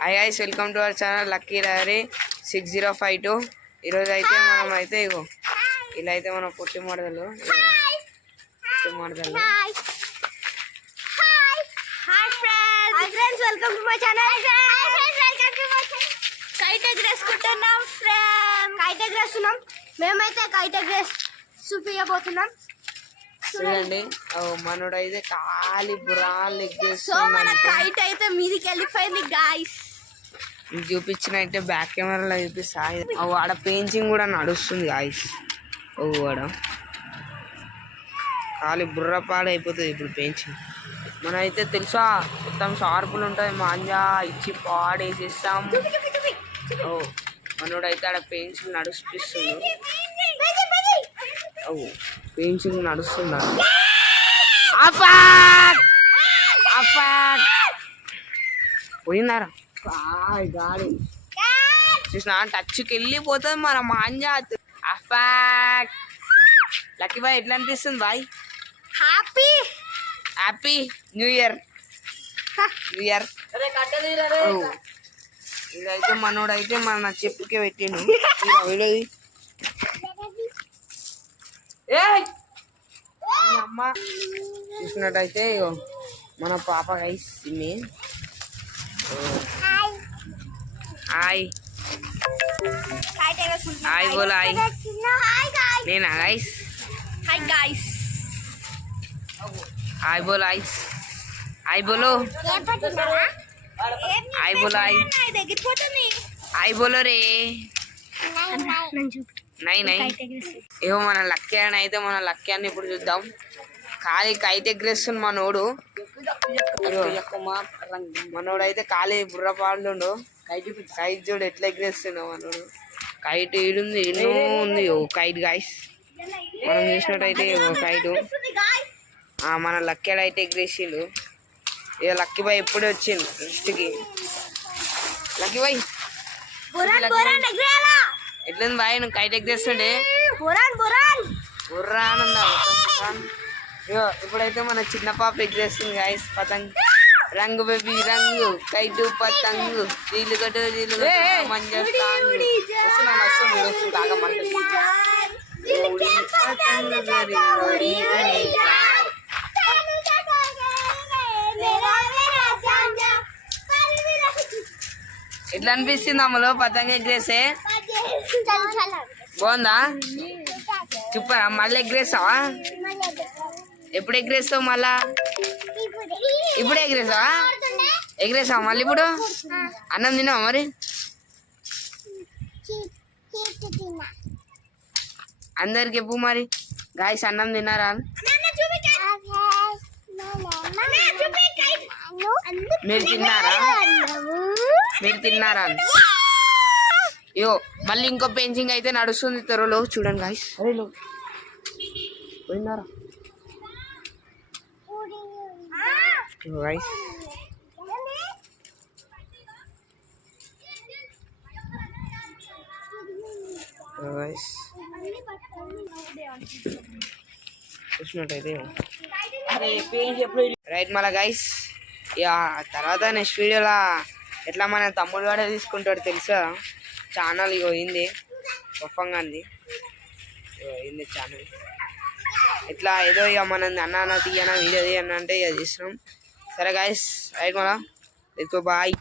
Hi guys, welcome to our channel lucky diary 6052. ఈరోజు అయితే మనం అయితే ఇగో ఇలా అయితే మన పుట్టి మడదలు మేమైతే కైట్ ఎగ్రెస్ చూపించబోతున్నాం. చూడండి, మనోడైతే ఖాళీ బురాలు సో మన కైట్ అయితే మీదికి వెళ్ళిపోయింది గాయ్స్. చూపించినైతే బ్యాక్ కెమెరాలో చూపిస్తా. ఆడ పెయింటింగ్ కూడా నడుస్తుంది గాయ్స్. ఆడ ఖాళీ బుర్రపాడు అయిపోతుంది ఇప్పుడు పెయింటింగ్. మనం అయితే తెలుసా మొత్తం షార్పులు ఉంటుంది, మాంజా ఇచ్చి పాడేసేస్తాం. మనోడైతే ఆడ పెయింటింగ్ నడిపిస్తుంది. పెయింటింగ్ నడుస్తుందా? పోయినారా గాడి చూసిన టచ్కి వెళ్ళిపోతుంది మన మాంజా. అఫాక్ లక్కీ బాయ్, ఎట్లా అనిపిస్తుంది boy? Happy happy new year. ఇదైతే మనోడైతే మన చెప్పుకే పెట్టిండు. అమ్మ చూసినట్టయితే మన పాప గైస్. హాయ్ హాయ్ బోలో హాయ్. నేనా గైస్? Hi guys. హాయ్ బోలో హాయ్. హాయ్ బోలో హాయ్ బోలో హాయ్. హాయ్ బోలో రే. నై నై. ఏమో మన లక్కీ అని అయితే మన లక్కీ అని ఇప్పుడు చూద్దాం. ఖాళీ కైట్ ఎగ్రేస్తుంది మనోడు. మనోడైతే ఖాళీ బుర్రపాడుండు. కైట్ చూడు ఎట్లా ఎగ్రేస్తుండో మనోడు. కైట్ ఈడుంది, ఎన్నో ఉంది ఓ కైట్ గాయస్. మనం చూసినట్టయితే ఓ కైటు మన లక్కీ అయితే ఎగ్రేసిండు. ఇక లక్కీ బాయ్ ఎప్పుడే వచ్చింది ఫస్ట్కి. లక్కీ బాయ్ ఎట్లుంది బాయ్? నువ్వు కైట్ ఎగ్రేస్తుండే బుర్రానందా. ఇగో ఇప్పుడైతే మన చిన్న పాప ఎగ్రేస్తుంది గాయస్. పతంగ్ రంగు బేబీ రంగు కైటు పతంగు నీళ్ళు కట్టు నీళ్ళు మంచి ఎట్లా అనిపిస్తుంది అమ్మలో పతంగ ఎగ్రేసే? బాగుందా? చెప్పరా మళ్ళీ ఎగ్రేస్తావా? ఎప్పుడు ఎగ్రేస్తావు మళ్ళా? ఇప్పుడే ఎగ్రేసావా? ఎగ్రేసావా మళ్ళీ ఇప్పుడు? అన్నం తిన్నావా మరి? అందరికి చెప్పు మరి గాయస్, అన్నం తిన్నారా? మీరు తిన్నారా? మీరు తిన్నారా? అయ్యో మళ్ళీ ఇంకో పెయింటింగ్ అయితే నడుస్తుంది త్వరలో, చూడండి గాయస్. పోయినారా గాయస్? చూసినట్టయితే రైట్ మళ్ళా గైస్. ఇక తర్వాత నెక్స్ట్ వీడియోలో ఎట్లా మన తమ్ముడు కూడా తీసుకుంటాడు తెలుసా. ఛానల్ ఇగో అయింది గొప్పంగాంది, అయింది ఛానల్. ఇట్లా ఏదో ఇక మన అన్న తీయనా వీడియో తీయన్నా అంటే ఇక చేస్తున్నాం. సరే గైస్, రైట్ మళ్ళా బాయ్.